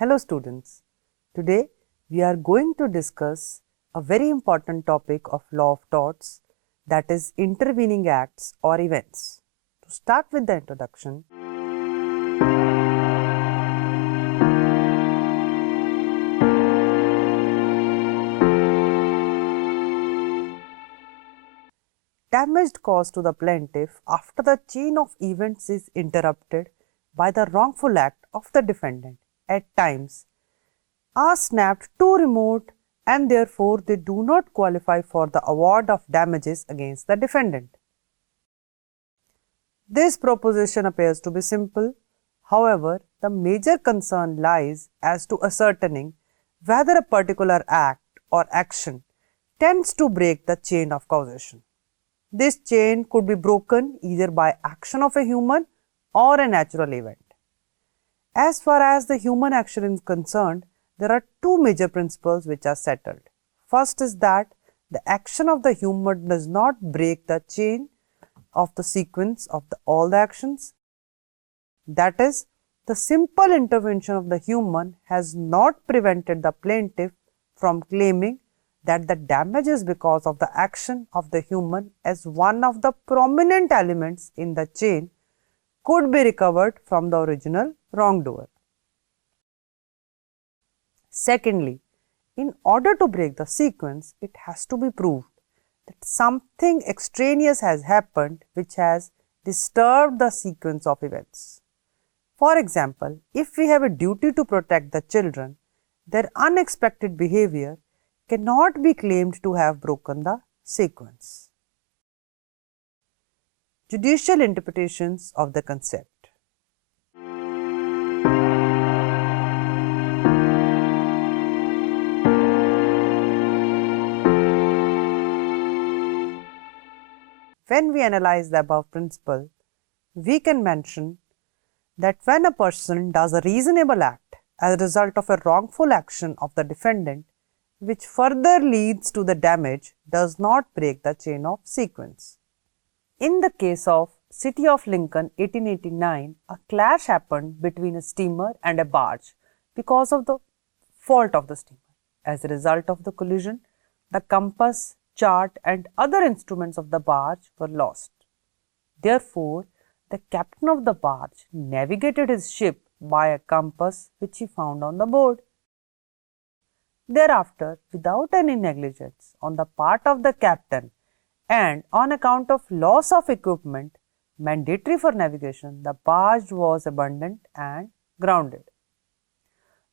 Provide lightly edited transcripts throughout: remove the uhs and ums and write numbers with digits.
Hello students, today we are going to discuss a very important topic of law of torts, that is intervening acts or events. To start with the introduction, damage caused to the plaintiff after the chain of events is interrupted by the wrongful act of the defendant at times are snapped too remote and therefore they do not qualify for the award of damages against the defendant. This proposition appears to be simple. However, the major concern lies as to ascertaining whether a particular act or action tends to break the chain of causation. This chain could be broken either by action of a human or a natural event. As far as the human action is concerned, there are two major principles which are settled. First is that the action of the human does not break the chain of the sequence of all the actions. That is, the simple intervention of the human has not prevented the plaintiff from claiming that the damage is because of the action of the human as one of the prominent elements in the chain could be recovered from the original wrongdoer. Secondly, in order to break the sequence, it has to be proved that something extraneous has happened which has disturbed the sequence of events. For example, if we have a duty to protect the children, their unexpected behavior cannot be claimed to have broken the sequence. Judicial interpretations of the concept. When we analyze the above principle, we can mention that when a person does a reasonable act as a result of a wrongful action of the defendant, which further leads to the damage, does not break the chain of sequence. In the case of City of Lincoln 1889, a clash happened between a steamer and a barge because of the fault of the steamer. As a result of the collision, the compass, chart and other instruments of the barge were lost. Therefore, the captain of the barge navigated his ship by a compass which he found on the board. Thereafter, without any negligence on the part of the captain and on account of loss of equipment mandatory for navigation, the barge was abandoned and grounded.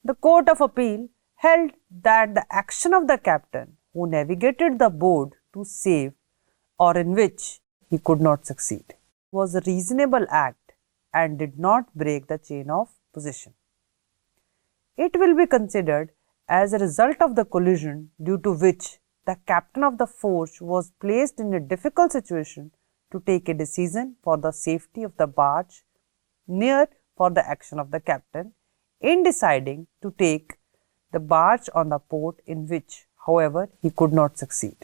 The Court of Appeal held that the action of the captain who navigated the boat to save or in which he could not succeed was a reasonable act and did not break the chain of possession. It will be considered as a result of the collision due to which the captain of the forge was placed in a difficult situation to take a decision for the safety of the barge near for the action of the captain in deciding to take the barge on the port in which, however, he could not succeed.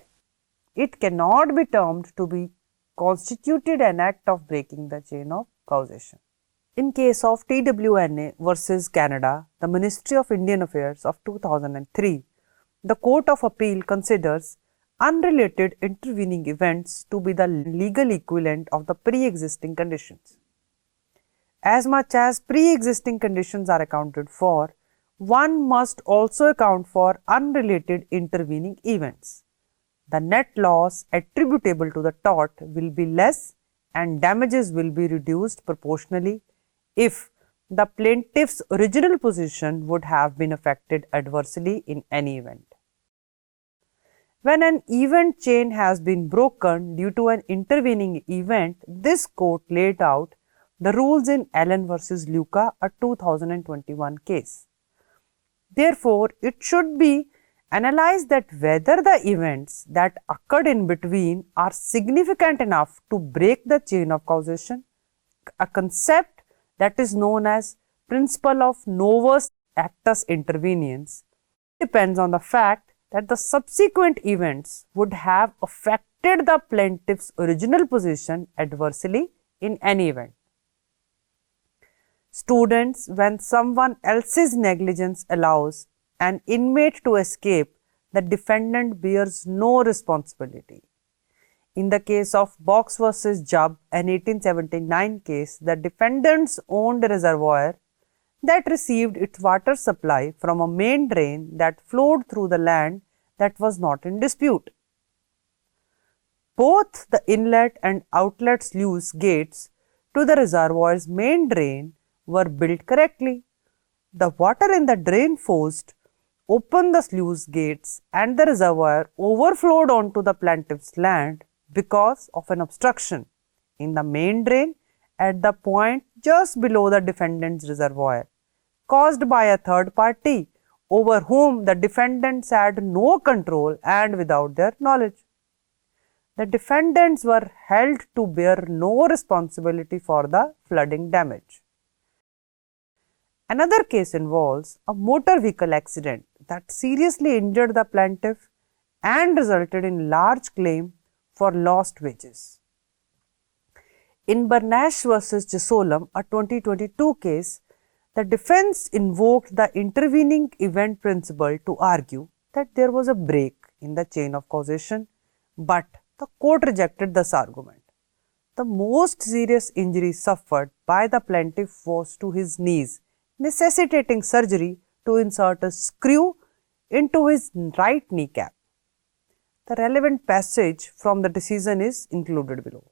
It cannot be termed to be constituted an act of breaking the chain of causation. In case of TWNA versus Canada, the Ministry of Indian Affairs of 2003, the Court of Appeal considers unrelated intervening events to be the legal equivalent of the pre-existing conditions. As much as pre-existing conditions are accounted for, one must also account for unrelated intervening events. The net loss attributable to the tort will be less and damages will be reduced proportionally if the plaintiff's original position would have been affected adversely in any event. When an event chain has been broken due to an intervening event, this court laid out the rules in Allen versus Luca, a 2021 case. Therefore, it should be analyzed that whether the events that occurred in between are significant enough to break the chain of causation, a concept that is known as principle of novus actus interveniens, depends on the fact that the subsequent events would have affected the plaintiff's original position adversely in any event. Students, when someone else's negligence allows an inmate to escape, the defendant bears no responsibility. In the case of Box versus Jubb, an 1879 case, the defendants owned a reservoir that received its water supply from a main drain that flowed through the land that was not in dispute. Both the inlet and outlet sluice gates to the reservoir's main drain were built correctly. The water in the drain forced open the sluice gates and the reservoir overflowed onto the plaintiff's land because of an obstruction in the main drain at the point just below the defendant's reservoir, caused by a third party over whom the defendants had no control and without their knowledge. The defendants were held to bear no responsibility for the flooding damage. Another case involves a motor vehicle accident that seriously injured the plaintiff and resulted in large claim for lost wages. In Bernash versus Jesolem, a 2022 case, the defense invoked the intervening event principle to argue that there was a break in the chain of causation, but the court rejected this argument. The most serious injury suffered by the plaintiff was to his knees, necessitating surgery to insert a screw into his right kneecap. The relevant passage from the decision is included below.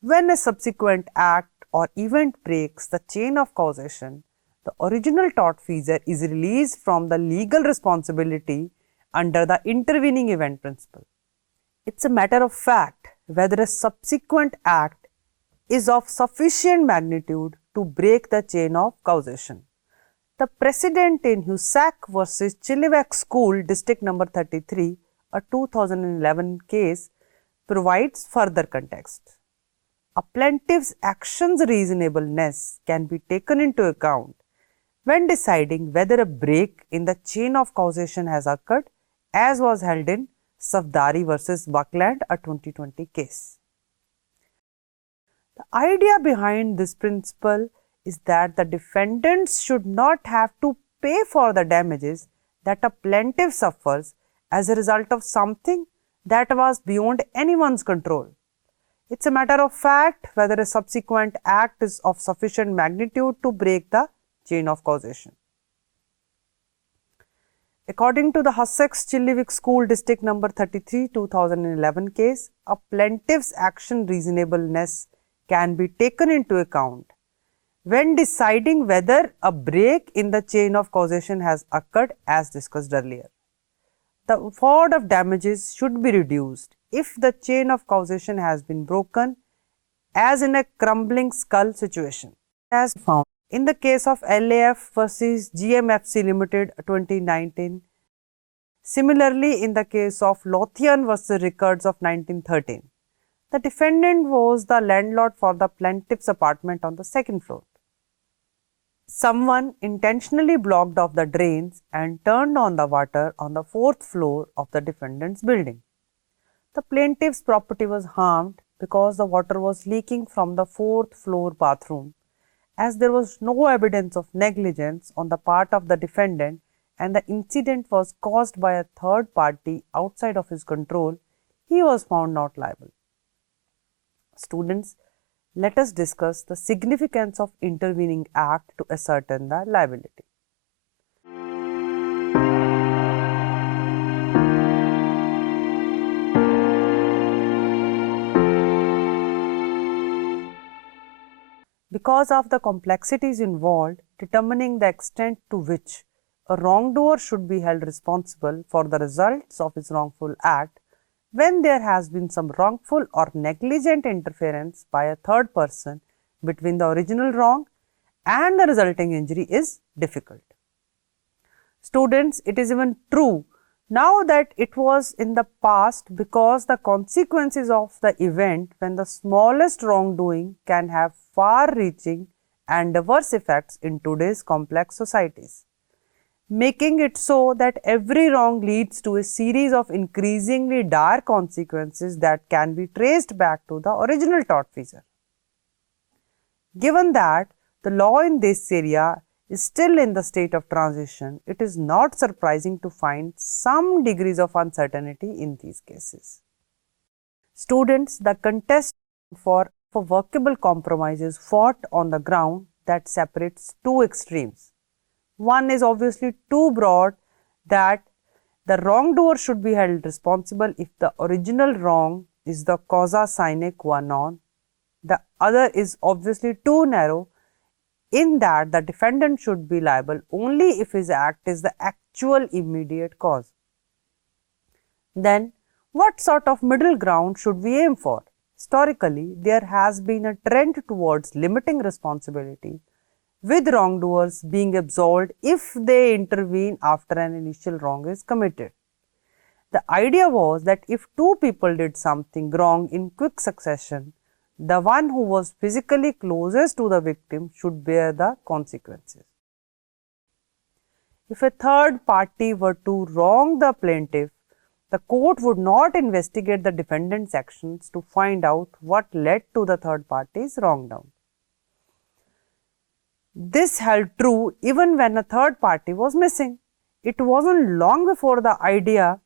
When a subsequent act or event breaks the chain of causation, the original tortfeasor is released from the legal responsibility under the intervening event principle. It's a matter of fact whether a subsequent act is of sufficient magnitude to break the chain of causation. The precedent in Husak versus Chilliwack School, District number 33, a 2011 case, provides further context. A plaintiff's action's reasonableness can be taken into account when deciding whether a break in the chain of causation has occurred, as was held in Safdari versus Buckland, a 2020 case. The idea behind this principle is that the defendants should not have to pay for the damages that a plaintiff suffers as a result of something that was beyond anyone's control. It's a matter of fact whether a subsequent act is of sufficient magnitude to break the chain of causation. According to the Sussex-Chilliwack School District number 33, 2011 case, a plaintiff's action reasonableness can be taken into account when deciding whether a break in the chain of causation has occurred, as discussed earlier. The award of damages should be reduced if the chain of causation has been broken, as in a crumbling skull situation, as found in the case of LAF versus GMFC Limited 2019. Similarly, in the case of Lothian versus Rickards of 1913, The defendant was the landlord for the plaintiff's apartment on the second floor. Someone intentionally blocked off the drains and turned on the water on the fourth floor of the defendant's building. The plaintiff's property was harmed because the water was leaking from the fourth floor bathroom. As there was no evidence of negligence on the part of the defendant and the incident was caused by a third party outside of his control, he was found not liable. Students, let us discuss the significance of intervening act to ascertain the liability. Because of the complexities involved, determining the extent to which a wrongdoer should be held responsible for the results of his wrongful act when there has been some wrongful or negligent interference by a third person between the original wrong and the resulting injury is difficult. Students, it is even true now that it was in the past because the consequences of the event when the smallest wrongdoing can have far-reaching and diverse effects in today's complex societies, making it so that every wrong leads to a series of increasingly dire consequences that can be traced back to the original tortfeasor. Given that the law in this area is still in the state of transition, it is not surprising to find some degrees of uncertainty in these cases. Students, the contest for a workable compromise is fought on the ground that separates two extremes. One is obviously too broad that the wrongdoer should be held responsible if the original wrong is the causa sine qua non. The other is obviously too narrow in that the defendant should be liable only if his act is the actual immediate cause. Then, what sort of middle ground should we aim for? Historically, there has been a trend towards limiting responsibility, with wrongdoers being absolved if they intervene after an initial wrong is committed. The idea was that if two people did something wrong in quick succession, the one who was physically closest to the victim should bear the consequences. If a third party were to wrong the plaintiff, the court would not investigate the defendant's actions to find out what led to the third party's wrongdoing. This held true even when a third party was missing. It wasn't long before the idea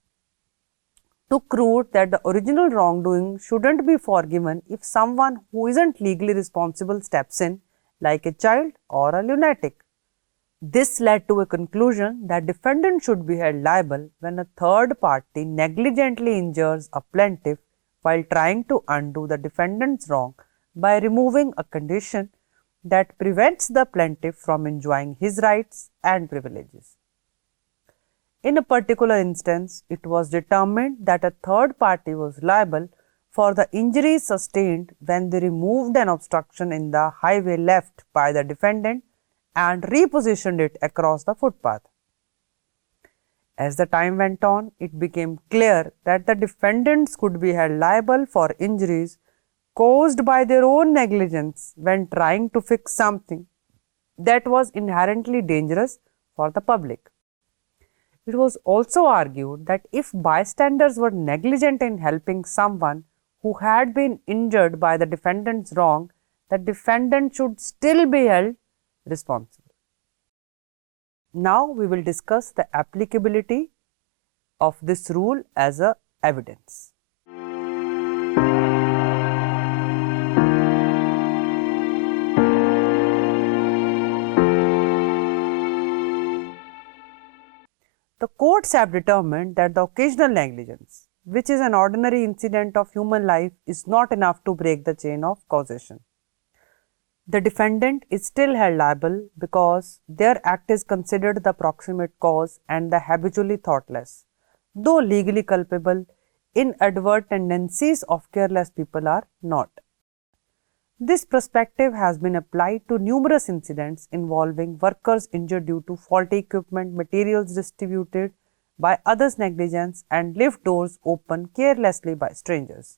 took root that the original wrongdoing shouldn't be forgiven if someone who isn't legally responsible steps in, like a child or a lunatic. This led to a conclusion that defendant should be held liable when a third party negligently injures a plaintiff while trying to undo the defendant's wrong by removing a condition that prevents the plaintiff from enjoying his rights and privileges. In a particular instance, it was determined that a third party was liable for the injuries sustained when they removed an obstruction in the highway left by the defendant and repositioned it across the footpath. As the time went on, it became clear that the defendants could be held liable for injuries caused by their own negligence when trying to fix something that was inherently dangerous for the public. It was also argued that if bystanders were negligent in helping someone who had been injured by the defendant's wrong, the defendant should still be held responsible. Now we will discuss the applicability of this rule as a evidence. The courts have determined that the occasional negligence, which is an ordinary incident of human life, is not enough to break the chain of causation. The defendant is still held liable because their act is considered the proximate cause and the habitually thoughtless. Though legally culpable, inadvertent tendencies of careless people are not. This perspective has been applied to numerous incidents involving workers injured due to faulty equipment, materials distributed by others' negligence, and lift doors opened carelessly by strangers.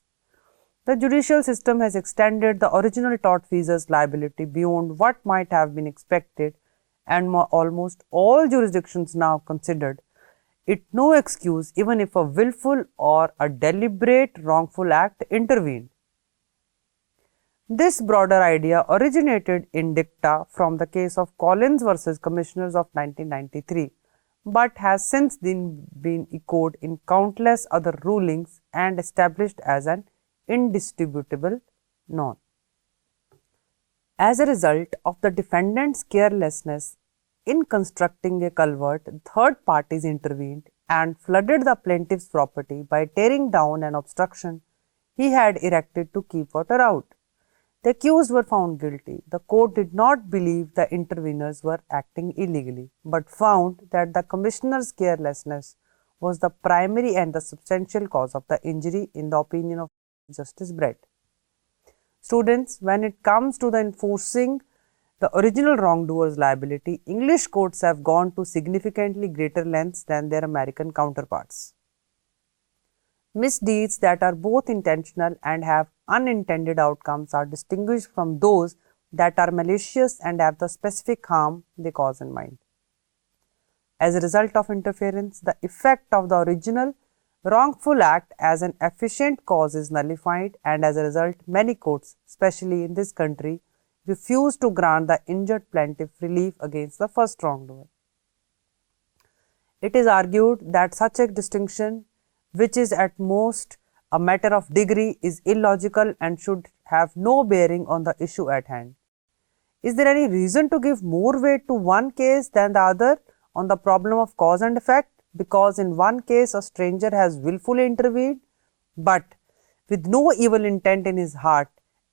The judicial system has extended the original tortfeasor's liability beyond what might have been expected, and almost all jurisdictions now considered it no excuse even if a willful or a deliberate wrongful act intervened. This broader idea originated in dicta from the case of Collins versus Commissioners of 1993, but has since then been echoed in countless other rulings and established as an indisputable norm. As a result of the defendant's carelessness in constructing a culvert, third parties intervened and flooded the plaintiff's property by tearing down an obstruction he had erected to keep water out. The accused were found guilty. The court did not believe the interveners were acting illegally, but found that the commissioner's carelessness was the primary and the substantial cause of the injury in the opinion of Justice Brett. Students, when it comes to the enforcing the original wrongdoer's liability, English courts have gone to significantly greater lengths than their American counterparts. Misdeeds that are both intentional and have unintended outcomes are distinguished from those that are malicious and have the specific harm they cause in mind. As a result of interference, the effect of the original wrongful act as an efficient cause is nullified, and as a result, many courts, especially in this country, refuse to grant the injured plaintiff relief against the first wrongdoer. It is argued that such a distinction, which is at most a matter of degree, is illogical and should have no bearing on the issue at hand. Is there any reason to give more weight to one case than the other on the problem of cause and effect? Because in one case a stranger has willfully intervened, but with no evil intent in his heart,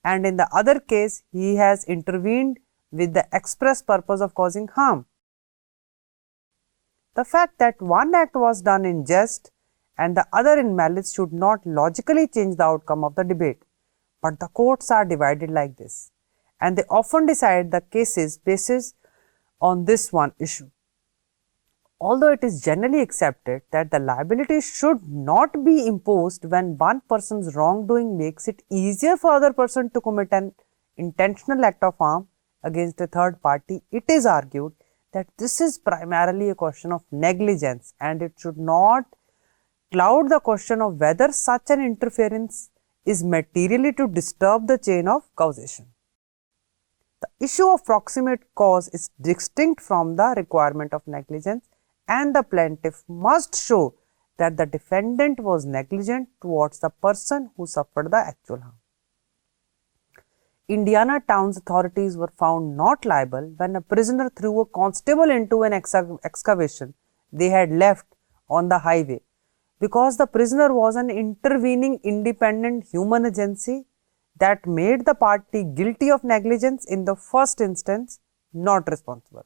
and in the other case he has intervened with the express purpose of causing harm. The fact that one act was done in jest and the other in malice should not logically change the outcome of the debate, but the courts are divided like this, and they often decide the cases basis on this one issue. Although it is generally accepted that the liability should not be imposed when one person's wrongdoing makes it easier for other person to commit an intentional act of harm against a third party, it is argued that this is primarily a question of negligence, and it should not cloud the question of whether such an interference is materially to disturb the chain of causation. The issue of proximate cause is distinct from the requirement of negligence, and the plaintiff must show that the defendant was negligent towards the person who suffered the actual harm. Indiana town's authorities were found not liable when a prisoner threw a constable into an excavation they had left on the highway, because the prisoner was an intervening independent human agency that made the party guilty of negligence in the first instance not responsible.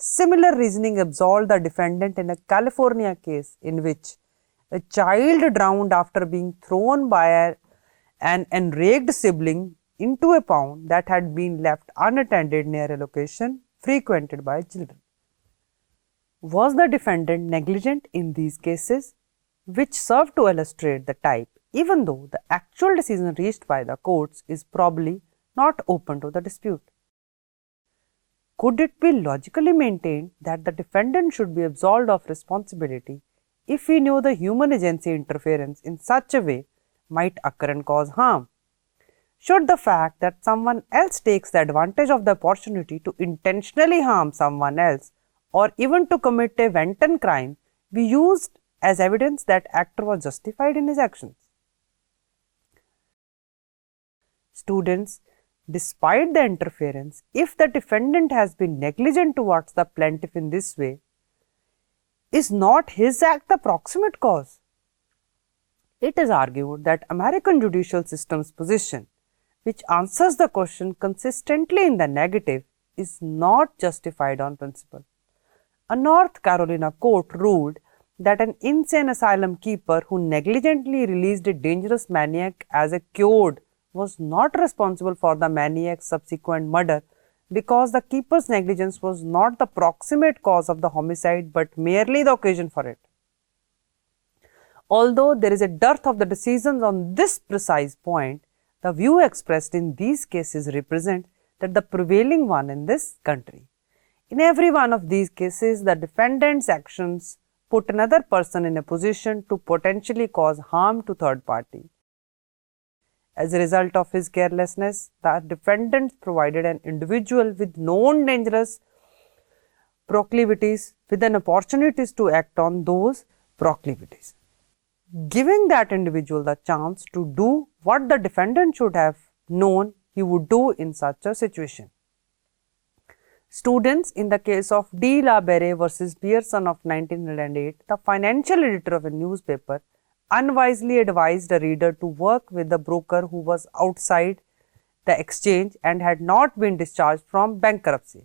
Similar reasoning absolved the defendant in a California case in which a child drowned after being thrown by an enraged sibling into a pond that had been left unattended near a location frequented by children. Was the defendant negligent in these cases, which serve to illustrate the type, even though the actual decision reached by the courts is probably not open to the dispute? Could it be logically maintained that the defendant should be absolved of responsibility if he knew the human agency interference in such a way might occur and cause harm? Should the fact that someone else takes the advantage of the opportunity to intentionally harm someone else or even to commit a wanton crime be used as evidence that actor was justified in his actions? Students, despite the interference, if the defendant has been negligent towards the plaintiff in this way, is not his act the proximate cause? It is argued that American judicial system's position, which answers the question consistently in the negative, is not justified on principle. A North Carolina court ruled that an insane asylum keeper who negligently released a dangerous maniac as a cured was not responsible for the maniac's subsequent murder because the keeper's negligence was not the proximate cause of the homicide but merely the occasion for it. Although there is a dearth of the decisions on this precise point, the view expressed in these cases represent that the prevailing one in this country. In every one of these cases, the defendant's actions put another person in a position to potentially cause harm to third party. As a result of his carelessness, the defendant provided an individual with known dangerous proclivities with an opportunity to act on those proclivities, giving that individual the chance to do what the defendant should have known he would do in such a situation. Students, in the case of D. La Berre versus Pearson of 1908, the financial editor of a newspaper unwisely advised a reader to work with the broker who was outside the exchange and had not been discharged from bankruptcy.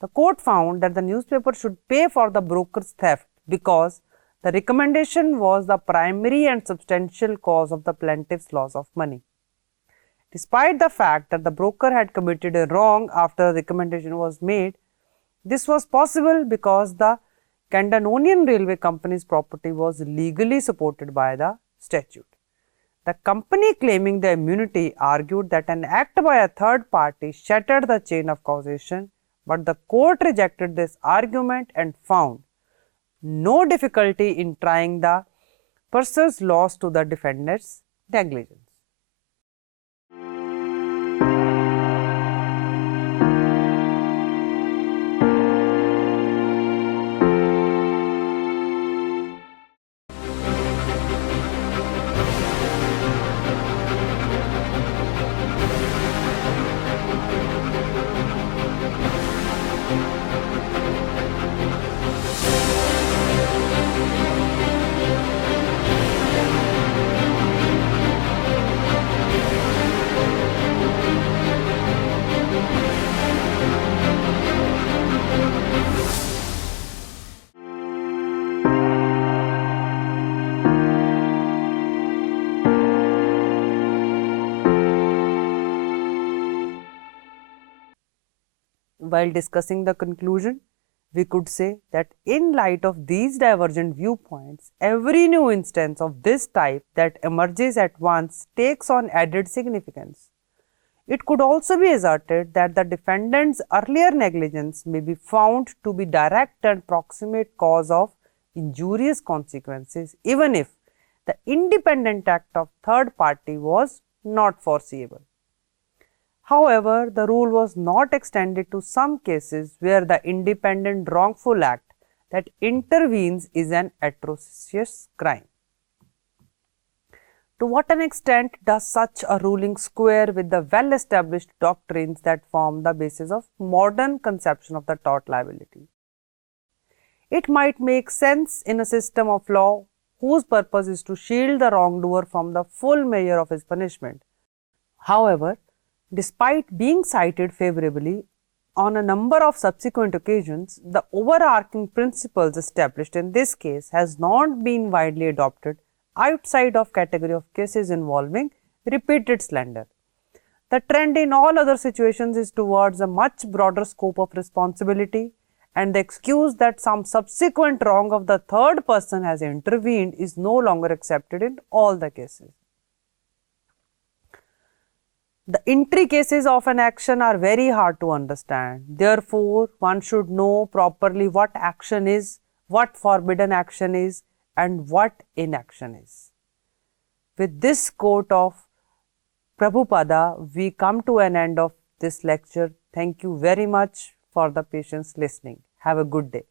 The court found that the newspaper should pay for the broker's theft because the recommendation was the primary and substantial cause of the plaintiff's loss of money. Despite the fact that the broker had committed a wrong after the recommendation was made, this was possible because the Caledonian Railway Company's property was legally supported by the statute. The company claiming the immunity argued that an act by a third party shattered the chain of causation, but the court rejected this argument and found no difficulty in trying the purser's loss to the defendant's negligence. While discussing the conclusion, we could say that in light of these divergent viewpoints, every new instance of this type that emerges at once takes on added significance. It could also be asserted that the defendant's earlier negligence may be found to be direct and proximate cause of injurious consequences, even if the independent act of third party was not foreseeable. However, the rule was not extended to some cases where the independent wrongful act that intervenes is an atrocious crime. To what an extent does such a ruling square with the well-established doctrines that form the basis of modern conception of the tort liability? It might make sense in a system of law whose purpose is to shield the wrongdoer from the full measure of his punishment. However, despite being cited favorably on a number of subsequent occasions, the overarching principles established in this case has not been widely adopted outside of category of cases involving repeated slander. The trend in all other situations is towards a much broader scope of responsibility, and the excuse that some subsequent wrong of the third person has intervened is no longer accepted in all the cases. The intricacies of an action are very hard to understand. Therefore, one should know properly what action is, what forbidden action is, and what inaction is. With this quote of Prabhupada, we come to an end of this lecture. Thank you very much for the patience listening. Have a good day.